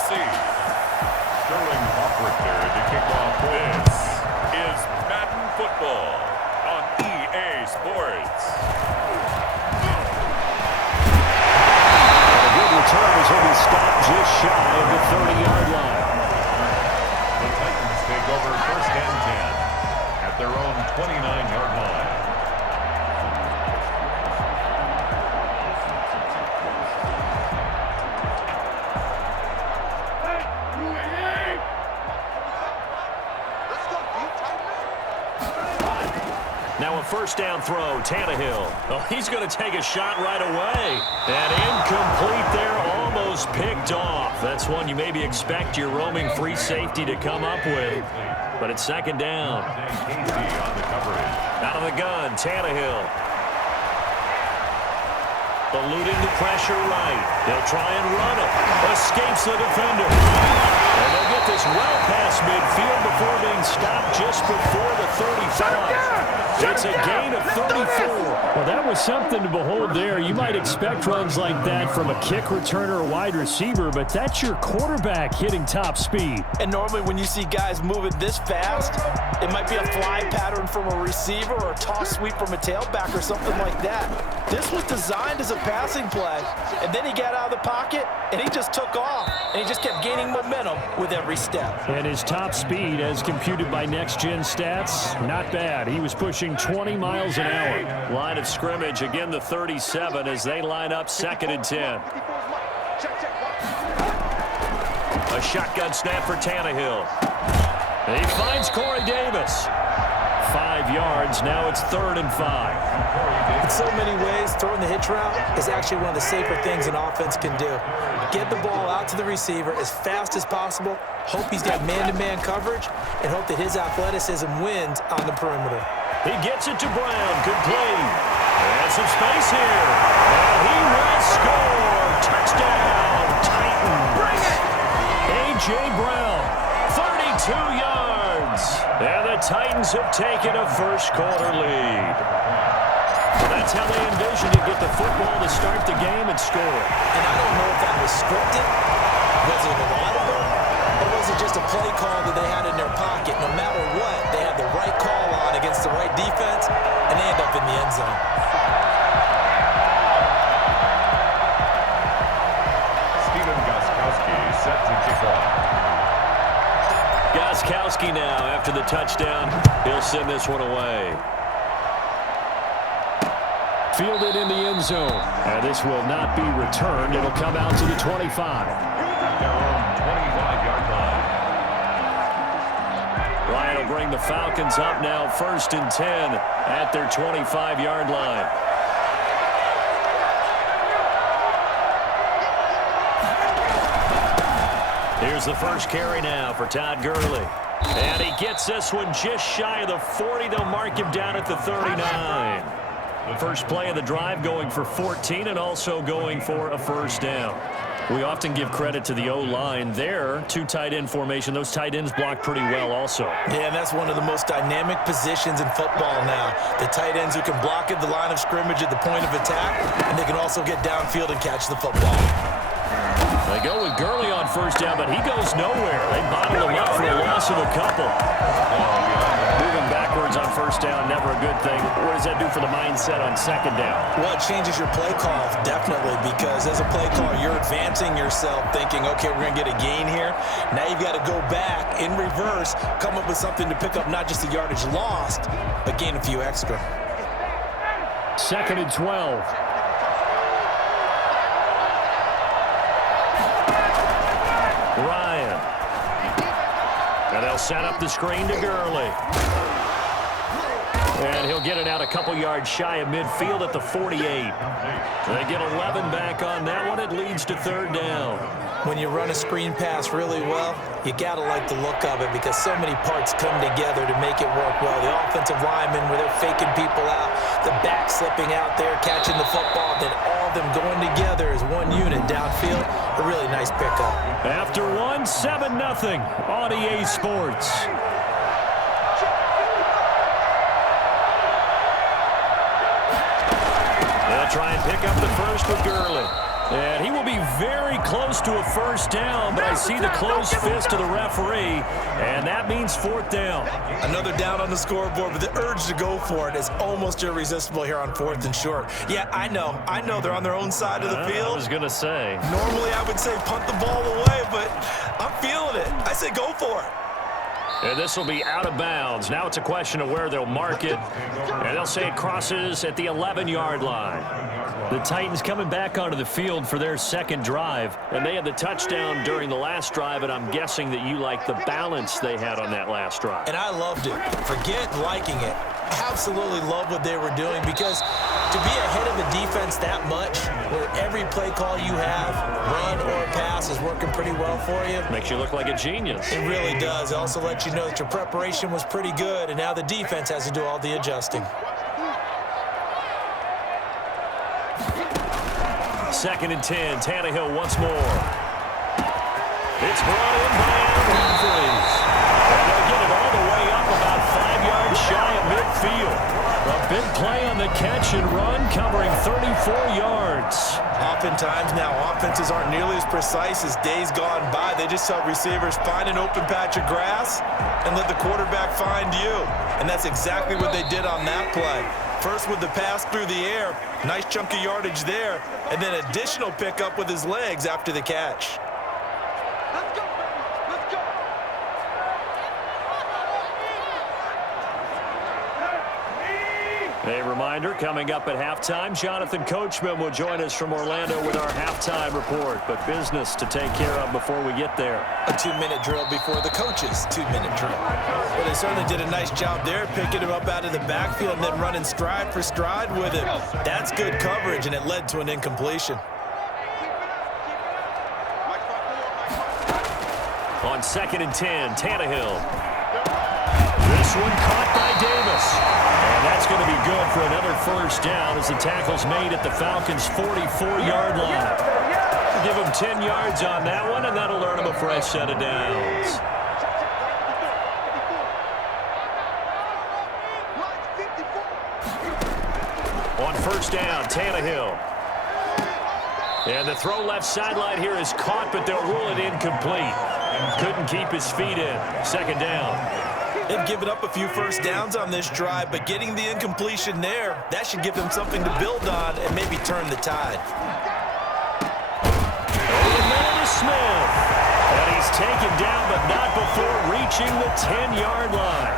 Sterling Hoffrichter to kick off. This is Madden Football on EA Sports. A good return as he'll be stopped just shy of the 30-yard line. The Titans take over first and 10 at their own 29-yard line. Now a first down throw, Tannehill. Oh, he's going to take a shot right away. And incomplete there, almost picked off. That's one you maybe expect your roaming free safety to come up with. But it's second down. Out of the gun, Tannehill. Eluding the pressure right. They'll try and run it. Escapes the defender. And they'll get this well past midfield before being stopped just before the 35. It's a gain of 34. Well, that was something to behold there. You might expect runs like that from a kick returner or wide receiver, but that's your quarterback hitting top speed. And normally when you see guys moving this fast, it might be a fly pattern from a receiver or a toss sweep from a tailback or something like that. This was designed as a passing play, and then he got out of the pocket, and he just took off, and he just kept gaining momentum with every step. And his top speed, as computed by next-gen stats, not bad. He was pushing 20 miles an hour. Line of scrimmage, again the 37 as they line up second and 10. A shotgun snap for Tannehill. And he finds Corey Davis. 5 yards, now it's 3rd and 5. In so many ways, throwing the hitch route is actually one of the safer things an offense can do. Get the ball out to the receiver as fast as possible, hope he's got man-to-man coverage, and hope that his athleticism wins on the perimeter. He gets it to Brown, complete. And some space here. And he will score. Touchdown, Titans. Bring it! A.J. Brown, 32 yards. And the Titans have taken a first-quarter lead. So that's how they envisioned to get the football to start the game and score. And I don't know if that was scripted, was it audible, or was it just a play call that they had in their pocket? No matter what, they had the right call on against the right defense, and they end up in the end zone. Steven Gostkowski set to kick off. Gostkowski now after the touchdown. He'll send this one away. Fielded in the end zone. And this will not be returned. It'll come out to the 25. Their own 25-yard line. Ryan will bring the Falcons up now, 1st and 10 at their 25-yard line. Here's the first carry now for Todd Gurley. And he gets this one just shy of the 40. They'll mark him down at the 39. First play of the drive going for 14 and also going for a first down. We often give credit to the O-line there. 2 tight end formation. Those tight ends block pretty well also. Yeah, and that's one of the most dynamic positions in football now. The tight ends who can block at the line of scrimmage at the point of attack, and they can also get downfield and catch the football. They go with Gurley on first down, but he goes nowhere. They bottle him up for a loss of a couple. Moving backwards on first down, never a good thing. What does that do for the mindset on second down? Well, it changes your play call, definitely, because as a play caller, you're advancing yourself thinking, okay, we're going to get a gain here. Now you've got to go back in reverse, come up with something to pick up not just the yardage lost, but gain a few extra. 2nd and 12. Ryan. And they'll set up the screen to Gurley. And he'll get it out a couple yards shy of midfield at the 48. They get 11 back on that one. It leads to 3rd down. When you run a screen pass really well, you got to like the look of it because so many parts come together to make it work well. The offensive linemen, where they're faking people out, the back slipping out there, catching the football, then all of them going together as one unit downfield. A really nice pickup. After one, 7-0 on EA Sports. They'll try and pick up the first with Gurley. And he will be very close to a first down, but I see the closed fist of the referee, and that means fourth down. Another down on the scoreboard, but the urge to go for it is almost irresistible here on 4th and short. Yeah, I know they're on their own side of the field. I was going to say. Normally I would say punt the ball away, but I'm feeling it. I say go for it. And this will be out of bounds. Now it's a question of where they'll mark it, and they'll say it crosses at the 11-yard line. The Titans coming back onto the field for their second drive, and they had the touchdown during the last drive, and I'm guessing that you like the balance they had on that last drive. And I loved it. Forget liking it. Absolutely love what they were doing, because to be ahead of a defense that much, where every play call you have, run or pass, is working pretty well for you. Makes you look like a genius. It really does. It also lets you know that your preparation was pretty good, and now the defense has to do all the adjusting. 2nd and 10, Tannehill once more. It's brought in by Humphries. And they'll get it all the way up about 5 yards shy of midfield. A big play on the catch and run, covering 34 yards. Oftentimes now, offenses aren't nearly as precise as days gone by. They just help receivers find an open patch of grass and let the quarterback find you. And that's exactly what they did on that play. First with the pass through the air, nice chunk of yardage there, and then additional pickup with his legs after the catch. A reminder, coming up at halftime, Jonathan Coachman will join us from Orlando with our halftime report, but business to take care of before we get there. A 2-minute drill before the coach's 2-minute drill. Well, they certainly did a nice job there, picking him up out of the backfield and then running stride for stride with him. That's good coverage, and it led to an incompletion. On 2nd and 10, Tannehill. This one caught by Davis. And that's going to be good for another first down as the tackle's made at the Falcons' 44-yard line. Give them 10 yards on that one, and that'll earn them a fresh set of downs. On first down, Tannehill. And the throw left sideline here is caught, but they'll rule it incomplete. Couldn't keep his feet in. 2nd down. They've given up a few first downs on this drive, but getting the incompletion there, that should give them something to build on and maybe turn the tide. And Smith. And he's taken down, but not before reaching the 10-yard line.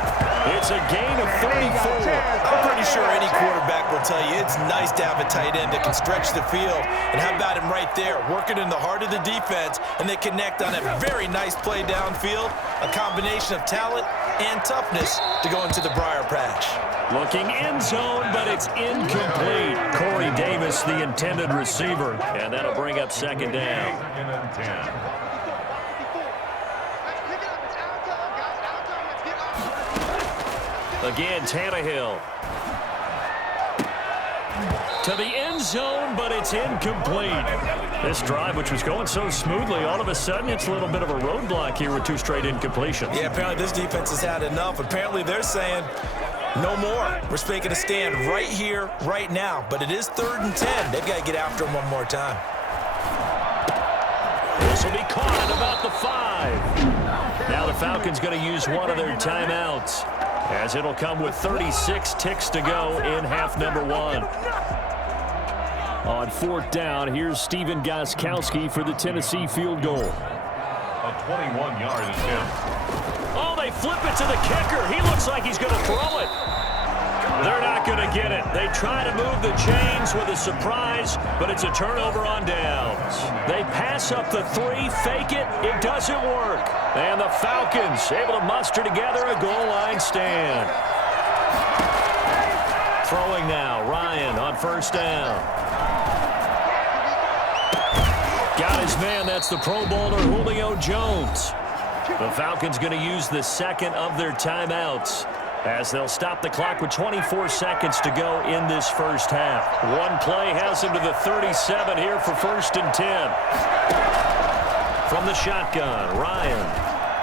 It's a gain of 34. I'm pretty sure any quarterback will tell you it's nice to have a tight end that can stretch the field. And how about him right there, working in the heart of the defense, and they connect on a very nice play downfield, a combination of talent and toughness to go into the briar patch. Looking end zone, but it's incomplete. Corey Davis, the intended receiver, and that'll bring up 2nd down. Again, Tannehill. To the end zone, but it's incomplete. This drive, which was going so smoothly, all of a sudden it's a little bit of a roadblock here with 2 straight incompletions. Yeah, apparently this defense has had enough. Apparently they're saying no more. We're making a stand right here, right now. But it is 3rd and 10. They've got to get after him one more time. This will be caught at about the 5. Now the Falcons going to use one of their timeouts, as it'll come with 36 ticks to go in half number 1. On 4th down, here's Steven Gostkowski for the Tennessee field goal. A 21-yard attempt. Oh, they flip it to the kicker. He looks like he's going to throw it. They're not going to get it. They try to move the chains with a surprise, but it's a turnover on downs. They pass up the 3, fake it. It doesn't work. And the Falcons able to muster together a goal line stand. Throwing now, Ryan on 1st down. Got his man. That's the Pro Bowler Julio Jones. The Falcons going to use the 2nd of their timeouts, as they'll stop the clock with 24 seconds to go in this first half. One play has him to the 37 here for 1st and 10. From the shotgun, Ryan.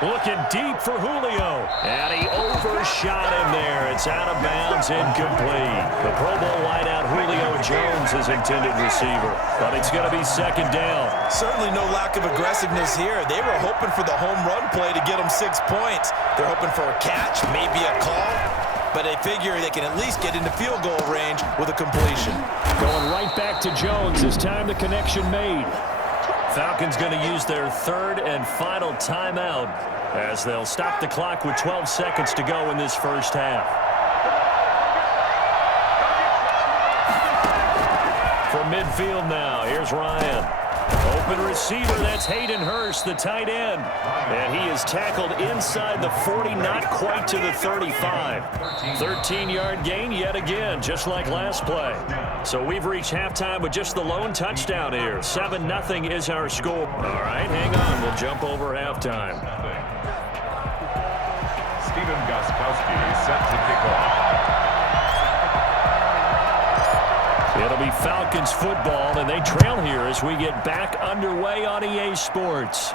Looking deep for Julio. And he overshot him there. It's out of bounds, incomplete. The Pro Bowl wideout Julio Jones is intended receiver. But it's going to be second down. Certainly no lack of aggressiveness here. They were hoping for the home run play to get them 6 points. They're hoping for a catch, maybe a call. But they figure they can at least get into field goal range with a completion. Going right back to Jones. This time the connection made. Falcons going to use their third and final timeout as they'll stop the clock with 12 seconds to go in this first half. From midfield now, here's Ryan. Open receiver, that's Hayden Hurst, the tight end. And he is tackled inside the 40, not quite to the 35. 13-yard gain yet again, just like last play. So we've reached halftime with just the lone touchdown here. 7-0 is our score. All right, hang on. We'll jump over halftime. Stephen Gostkowski set to kick off. It'll be Falcons football, and they trail here as we get back underway on EA Sports.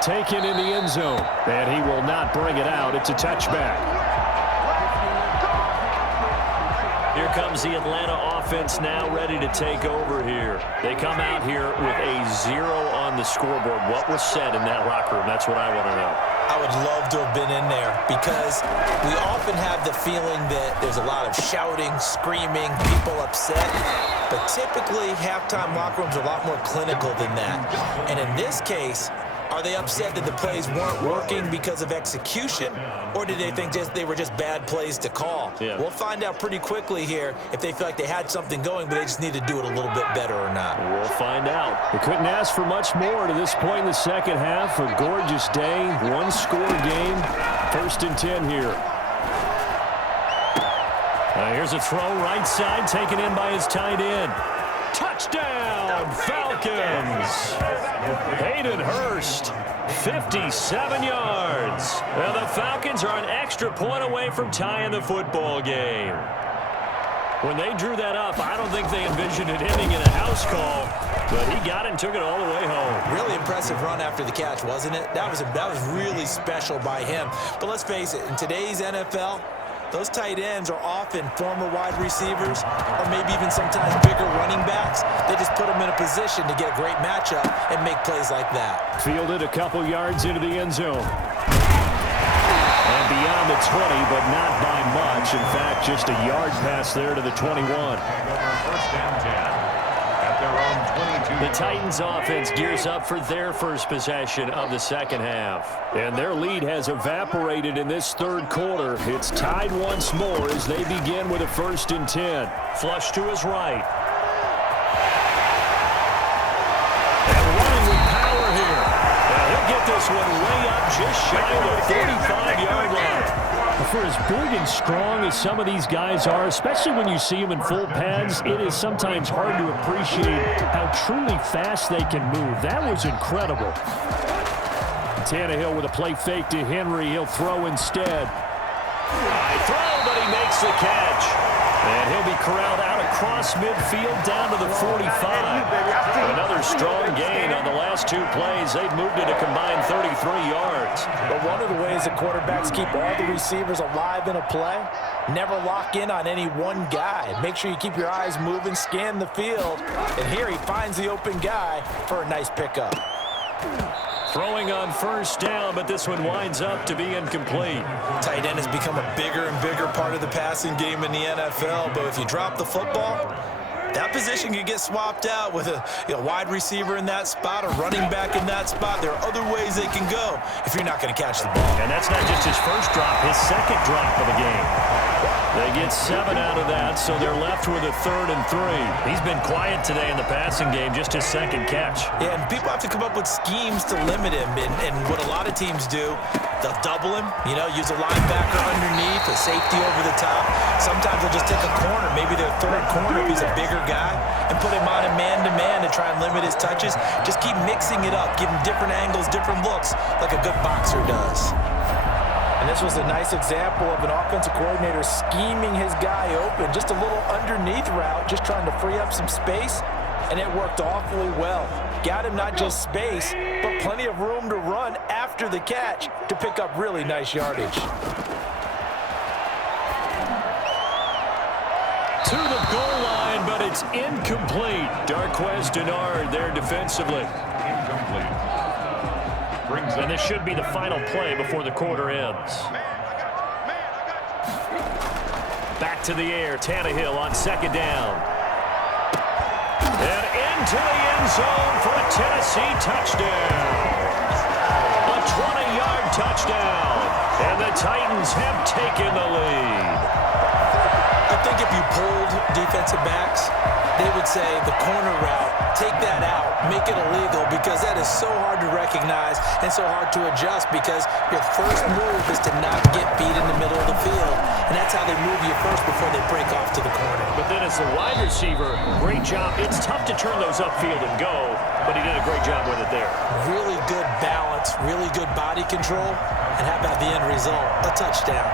Taken in the end zone, and he will not bring it out. It's a touchback. Here comes the Atlanta offense now ready to take over here. They come out here with a 0 on the scoreboard. What was said in that locker room? That's what I want to know. I would love to have been in there because we often have the feeling that there's a lot of shouting, screaming, people upset. But typically, halftime locker rooms are a lot more clinical than that. And in this case, are they upset that the plays weren't working because of execution, or did they think they were just bad plays to call? Yeah. We'll find out pretty quickly here if they feel like they had something going, but they just need to do it a little bit better or not. We'll find out. They couldn't ask for much more to this point in the second half. A gorgeous day, one-score game. 1st and 10 here. Here's a throw right side, taken in by his tight end. Touchdown, Falcons! Hayden Hurst, 57 yards. Well, the Falcons are an extra point away from tying the football game. When they drew that up, I don't think they envisioned it ending in a house call, but he got it and took it all the way home. Really impressive run after the catch, wasn't it? That was really special by him. But let's face it, in today's NFL, those tight ends are often former wide receivers or maybe even sometimes bigger running backs. They just put them in a position to get a great matchup and make plays like that. Fielded a couple yards into the end zone. And beyond the 20, but not by much. In fact, just a yard pass there to the 21. 1st and 10. At their own 22. The Titans offense gears up for their first possession of the second half. And their lead has evaporated in this third quarter. It's tied once more as they begin with a 1st and 10. Flush to his right. And running with power here. And he'll get this one way up just shy of the 35-yard line. For as big and strong as some of these guys are, especially when you see them in full pads, it is sometimes hard to appreciate how truly fast they can move. That was incredible. Tannehill with a play fake to Henry. He'll throw instead. High throw, but he makes the catch. And he'll be corralled out across midfield down to the 45. Another strong gain on the last 2 plays. They've moved it a combined 33 yards. But one of the ways that quarterbacks keep all the receivers alive in a play, never lock in on any one guy. Make sure you keep your eyes moving, scan the field. And here he finds the open guy for a nice pickup. Throwing on 1st down, but this one winds up to be incomplete. Tight end has become a bigger and bigger part of the passing game in the NFL, but if you drop the football, that position can get swapped out with a wide receiver in that spot, a running back in that spot. There are other ways they can go if you're not going to catch the ball. And that's not just his first drop, his second drop of the game. They get 7 out of that, so they're left with a 3rd and 3. He's been quiet today in the passing game, just his second catch. Yeah, and people have to come up with schemes to limit him. And what a lot of teams do, they'll double him, use a linebacker underneath, a safety over the top. Sometimes they'll just take a corner, maybe their 3rd corner if he's a bigger guy, and put him on a man-to-man to try and limit his touches. Just keep mixing it up, give him different angles, different looks, like a good boxer does. And this was a nice example of an offensive coordinator scheming his guy open. Just a little underneath route, just trying to free up some space, and it worked awfully well. Got him not just space, but plenty of room to run after the catch to pick up really nice yardage. To the goal line, but it's incomplete. Darquez Denard there defensively. Incomplete. And this should be the final play before the quarter ends. Back to the air, Tannehill on second down. And into the end zone for a Tennessee touchdown. A 20-yard touchdown. And the Titans have taken the lead. I think if you pulled defensive backs, they would say the corner route, take that out, make it illegal, because that is so hard to recognize and so hard to adjust, because your first move is to not get beat in the middle of the field. And that's how they move you first before they break off to the corner. But then as the wide receiver, great job. It's tough to turn those upfield and go, but he did a great job with it there. Really good balance, really good body control, and how about the end result? A touchdown.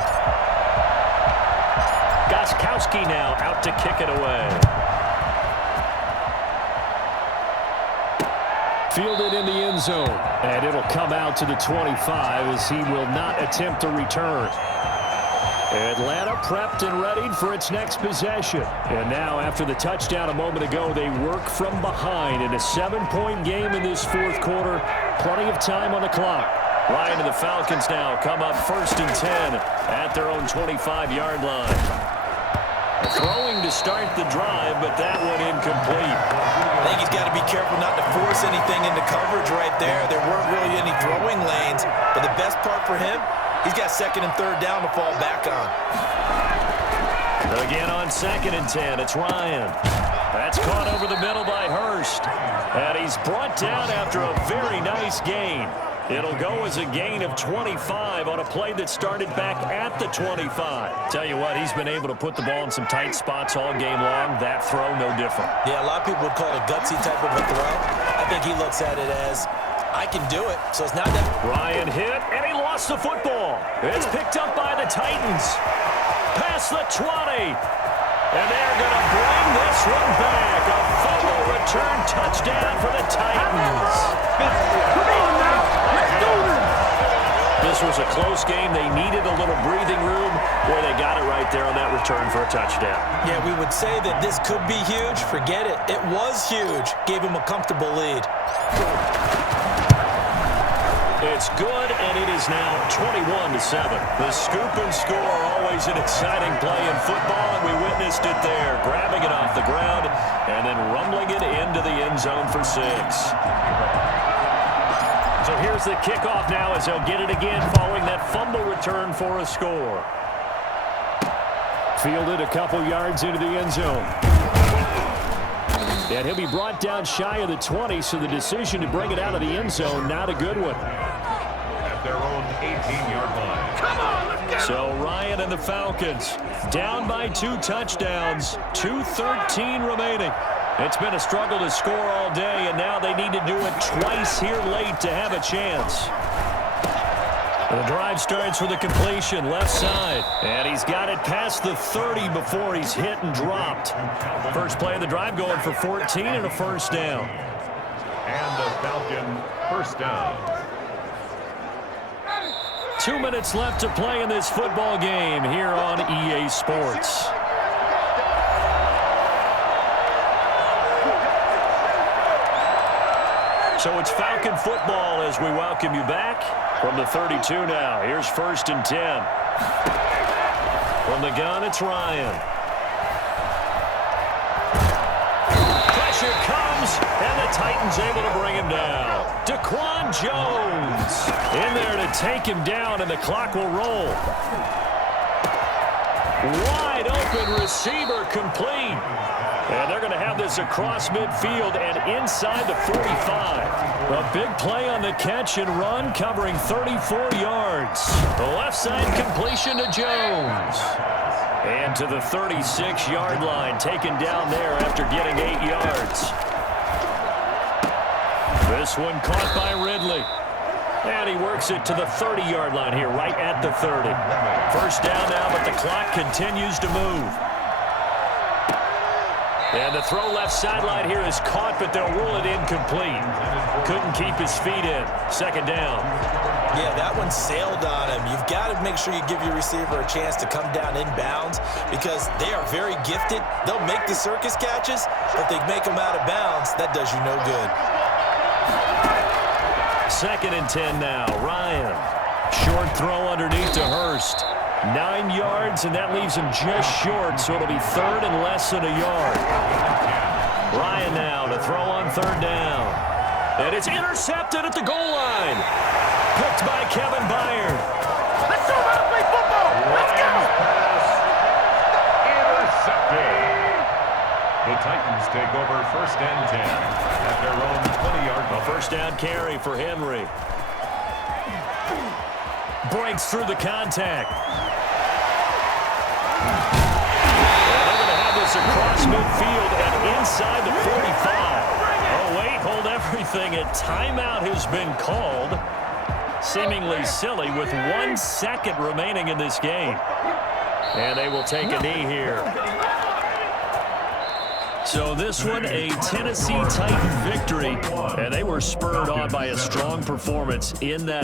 Gostkowski now out to kick it away. Fielded in the end zone, and it'll come out to the 25 as he will not attempt a return. Atlanta prepped and readied for its next possession. And now after the touchdown a moment ago, they work from behind in a 7-point game in this fourth quarter. Plenty of time on the clock. Ryan and the Falcons now come up 1st and 10 at their own 25-yard line. Throwing to start the drive, but that one incomplete. I think he's got to be careful not to force anything into coverage right there. There weren't really any throwing lanes, but the best part for him, he's got 2nd and 3rd down to fall back on. Again on 2nd and 10, it's Ryan. That's caught over the middle by Hurst. And he's brought down after a very nice gain. It'll go as a gain of 25 on a play that started back at the 25. Tell you what, he's been able to put the ball in some tight spots all game long. That throw, no different. Yeah, a lot of people would call it a gutsy type of a throw. I think he looks at it as, I can do it, so it's not that. Ryan hit, and he lost the football. It's picked up by the Titans. Past the 20. And they're going to bring this one back. A fumble return touchdown for the Titans. Come on now. Let's do this. This was a close game. They needed a little breathing room. Boy, they got it right there on that return for a touchdown. Yeah, we would say that this could be huge. Forget it. It was huge. Gave him a comfortable lead. It's good, and it is now 21-7. The scoop and score, always an exciting play in football, and we witnessed it there, grabbing it off the ground and then rumbling it into the end zone for 6. So here's the kickoff now as they'll get it again following that fumble return for a score. Fielded a couple yards into the end zone. And he'll be brought down shy of the 20, so the decision to bring it out of the end zone, not a good one. At their own 18-yard line. Come on, let's get it. So Ryan and the Falcons down by 2 touchdowns, 2:13 remaining. It's been a struggle to score all day, and now they need to do it twice here late to have a chance. The drive starts with a completion, left side. And he's got it past the 30 before he's hit and dropped. First play of the drive going for 14 and a first down. And the Falcon first down. 2 minutes left to play in this football game here on EA Sports. So it's Falcon football as we welcome you back from the 32 now. Here's 1st and 10. From the gun, it's Ryan. Pressure comes, and the Titans able to bring him down. Daquan Jones in there to take him down, and the clock will roll. Wide open receiver complete. And they're going to have this across midfield and inside the 45. A big play on the catch and run, covering 34 yards. The left side completion to Jones. And to the 36-yard line, taken down there after getting 8 yards. This one caught by Ridley. And he works it to the 30-yard line here, right at the 30. First down now, but the clock continues to move. And the throw left sideline here is caught, but they'll rule it incomplete. Couldn't keep his feet in. Second down. Yeah, that one sailed on him. You've got to make sure you give your receiver a chance to come down inbounds because they are very gifted. They'll make the circus catches, but if they make them out of bounds, that does you no good. 2nd and 10 now. Ryan. Short throw underneath to Hurst. 9 yards, and that leaves him just short, so it'll be 3rd and less than a yard. Ryan now to throw on 3rd down. And it's intercepted at the goal line. Picked by Kevin Byard. Let's show them how to play football. Let's go. Intercepted. The Titans take over 1st and 10 at their own 20-yard line. A 1st down carry for Henry. Breaks through the contact. And they're going to have this across midfield and inside the 45. Oh, wait, hold everything. A timeout has been called. Seemingly silly with 1 second remaining in this game. And they will take a knee here. So this one, a Tennessee Titan victory. And they were spurred on by a strong performance in that.